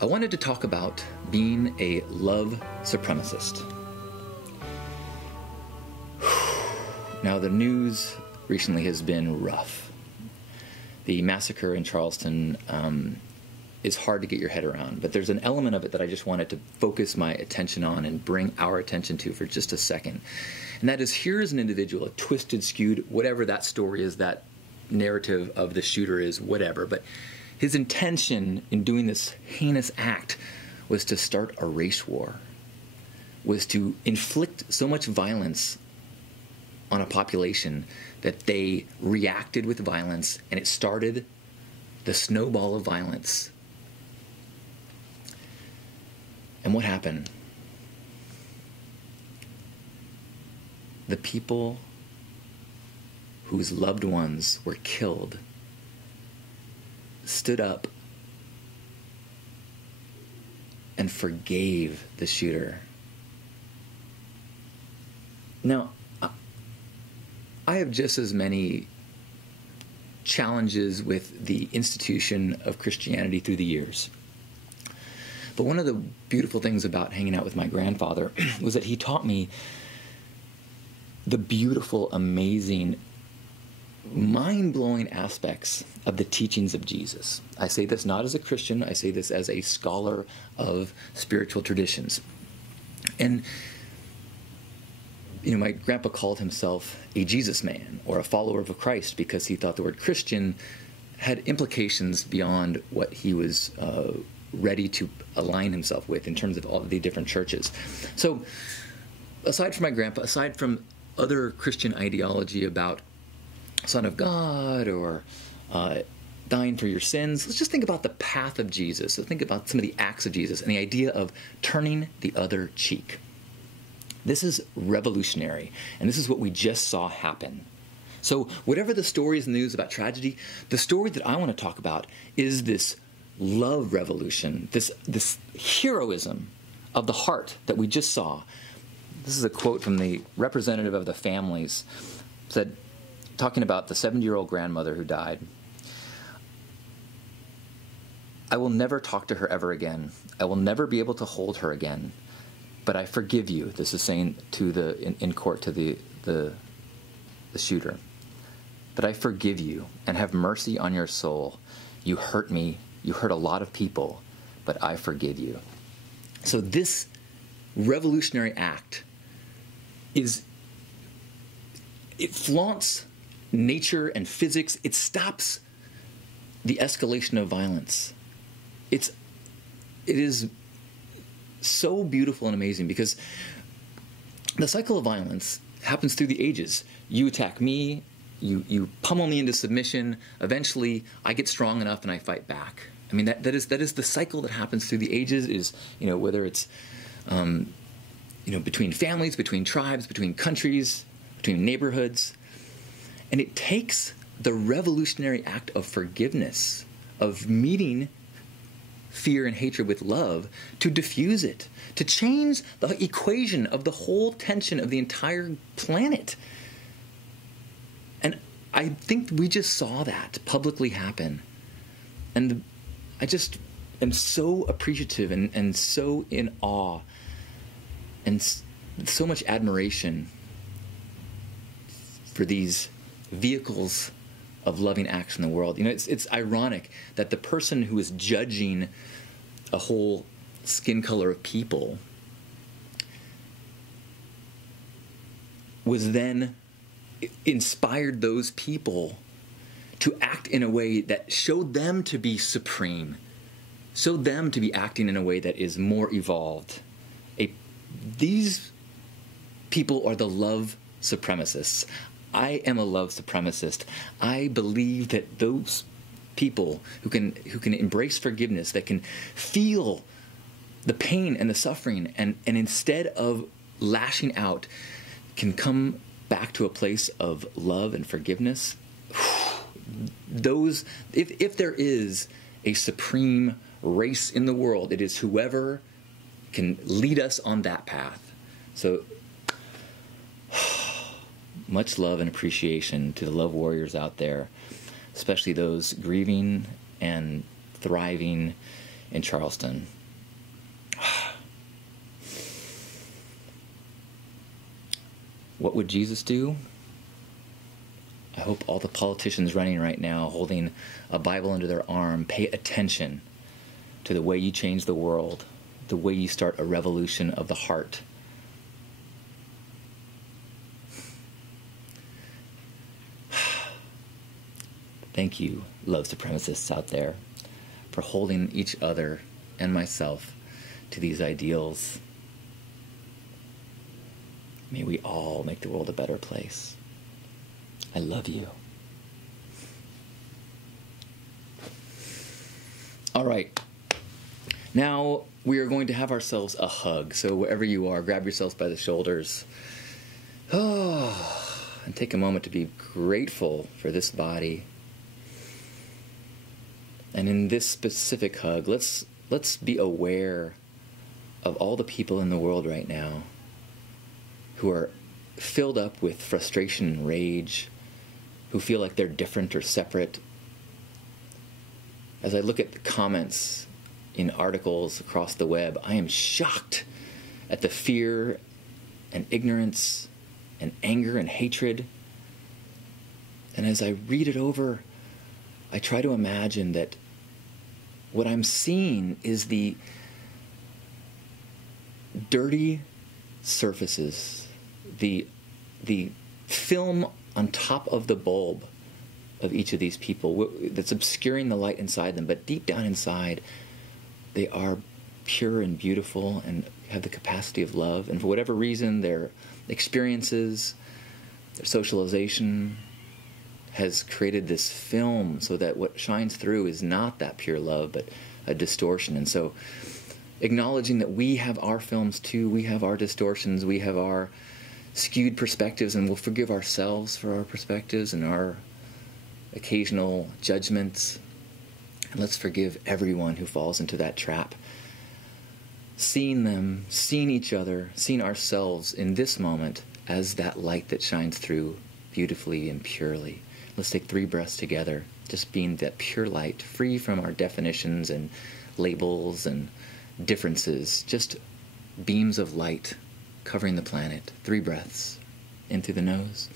I wanted to talk about being a love supremacist. Now, the news recently has been rough. The massacre in Charleston is hard to get your head around, but there's an element of it that I just wanted to focus my attention on and bring our attention to for just a second. And that is, here's an individual, a twisted, skewed, whatever that story is, that narrative of the shooter is, whatever, but his intention in doing this heinous act was to start a race war, was to inflict so much violence on a population that they reacted with violence, and it started the snowball of violence. And what happened? The people whose loved ones were killed stood up and forgave the shooter. Now, I have just as many challenges with the institution of Christianity through the years. But one of the beautiful things about hanging out with my grandfather was that he taught me the beautiful, amazing, mind-blowing aspects of the teachings of Jesus. I say this not as a Christian, I say this as a scholar of spiritual traditions. And you know, my grandpa called himself a Jesus man or a follower of Christ because he thought the word Christian had implications beyond what he was ready to align himself with in terms of all of the different churches. So aside from my grandpa, aside from other Christian ideology about Son of God or dying for your sins, let's just think about the path of Jesus. Let's think about some of the acts of Jesus and the idea of turning the other cheek. This is revolutionary, and this is what we just saw happen. So whatever the stories in the news about tragedy, the story that I want to talk about is this love revolution, this heroism of the heart that we just saw. This is a quote from the representative of the families, said, talking about the 70-year-old grandmother who died. "I will never talk to her ever again. I will never be able to hold her again. But I forgive you." This is saying to in court to the shooter. "But I forgive you and have mercy on your soul. You hurt me. You hurt a lot of people, but I forgive you." So this revolutionary act it flaunts nature and physics. It stops the escalation of violence. It is so beautiful and amazing because the cycle of violence happens through the ages. You attack me, you pummel me into submission, eventually I get strong enough and I fight back. I mean, that is the cycle that happens through the ages, is, you know, whether it's between families, between tribes, between countries, between neighborhoods. And it takes the revolutionary act of forgiveness, of meeting fear and hatred with love, to diffuse it, to change the equation of the whole tension of the entire planet. And I think we just saw that publicly happen. And I just am so appreciative and so in awe and so much admiration for these vehicles of loving acts in the world. You know, it's ironic that the person who is judging a whole skin color of people was then inspired those people to act in a way that showed them to be supreme, showed them to be acting in a way that is more evolved. These people are the love supremacists. I am a love supremacist. I believe that those people who can embrace forgiveness, that can feel the pain and the suffering, and instead of lashing out, can come back to a place of love and forgiveness. Those, if there is a supreme race in the world, it is whoever can lead us on that path. So much love and appreciation to the love warriors out there, especially those grieving and thriving in Charleston. What would Jesus do? I hope all the politicians running right now, holding a Bible under their arm, pay attention to the way you change the world, the way you start a revolution of the heart. Thank you, love supremacists out there, for holding each other and myself to these ideals. May we all make the world a better place. I love you. All right. Now we are going to have ourselves a hug. So wherever you are, grab yourselves by the shoulders. And take a moment to be grateful for this body. And in this specific hug, let's be aware of all the people in the world right now who are filled up with frustration and rage, who feel like they're different or separate. As I look at the comments in articles across the web, I am shocked at the fear and ignorance and anger and hatred. And as I read it over, I try to imagine that what I'm seeing is the dirty surfaces, the film on top of the bulb of each of these people that's obscuring the light inside them, but deep down inside they are pure and beautiful and have the capacity of love, and for whatever reason their experiences, their socialization has created this film so that what shines through is not that pure love but a distortion. And so acknowledging that we have our films too, we have our distortions, we have our skewed perspectives, and we'll forgive ourselves for our perspectives and our occasional judgments. And let's forgive everyone who falls into that trap. Seeing them, seeing each other, seeing ourselves in this moment as that light that shines through beautifully and purely. Let's take 3 breaths together, just being that pure light, free from our definitions and labels and differences, just beams of light covering the planet. 3 breaths in through the nose.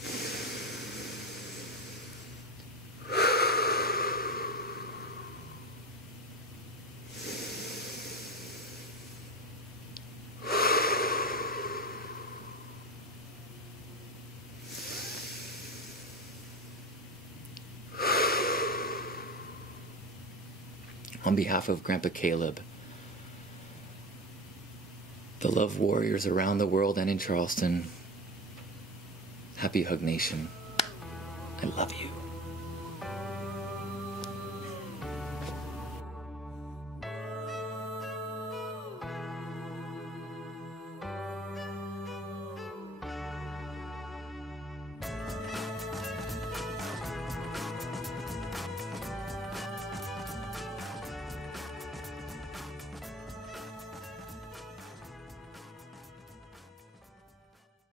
On behalf of Grandpa Caleb, the love warriors around the world and in Charleston, happy Hug Nation. I love you.